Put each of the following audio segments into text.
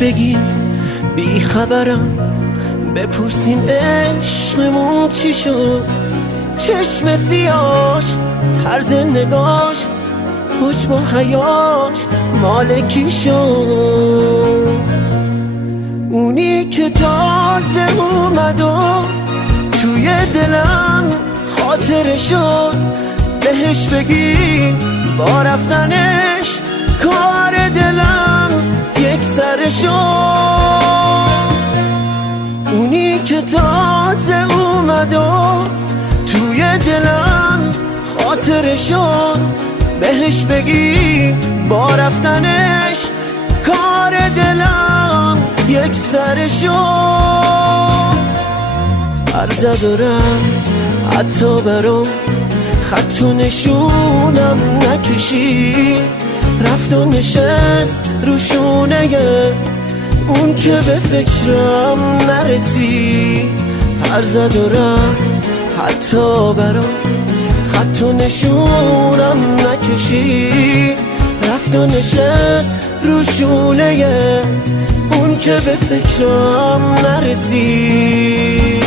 بگین بی خبرم، بپرسین عشقمون چی شد. چشم سیاش، طرز نگاش، حجم و حیاش مال کی شد؟ اونی که تازه اومد و توی دلم خاطره شد. بهش بگین با رفتنش کار دلم یک سر شد. اونی که تازه اومد و توی دلم خاطره شد. بهش بگی با رفتنش کار دلم یک سر شد. عرض دارم حتی برام خط و نشونم نکشی. رفت و نشست رو شونه اون که به فکرم نرسی. عرض دارم حتی برام خط و نشونم نکشی. رفت و نشست رو شونه اون که به فکرم نرسی.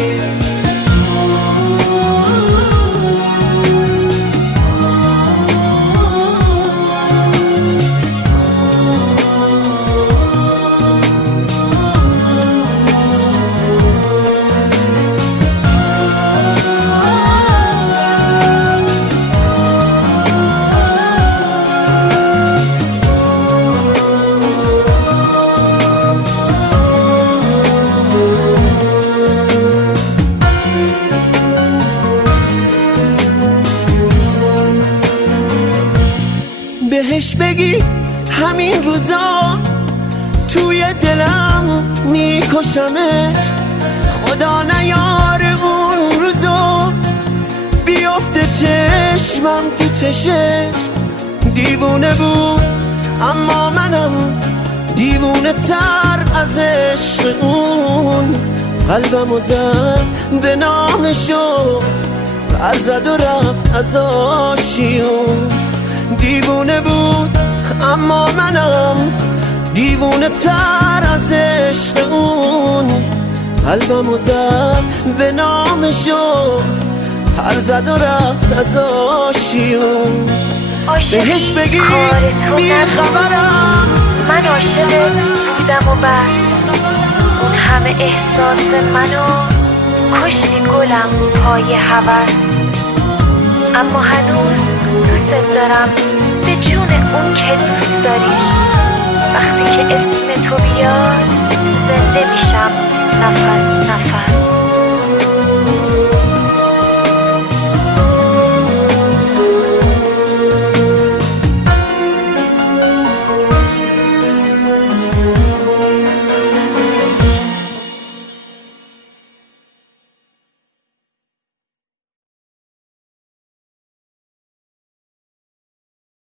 بهش بگی همین روزا توی دلم میکشمش. خدا نیاره اون روزا بیافته چشمم تو چشش. دیوونه بود اما منم دیوونه تر از عشق اون. قلبمو زد به نامشو، برزد و رفت از آشیون. دیوونه بود اما منم دیوونه تر از عشق اون. قلبمو زد به نامشو، پر زد و رفت از آشیون. بهش بگی بی خبرم من عاشق بودم و بس. اون همه احساس منو کشتی گلم پای هوس. اما هنوز دوست دارم به جون اون که دوست داریش. وقتی که اسم تو بیاد زنده میشم نفس نفس.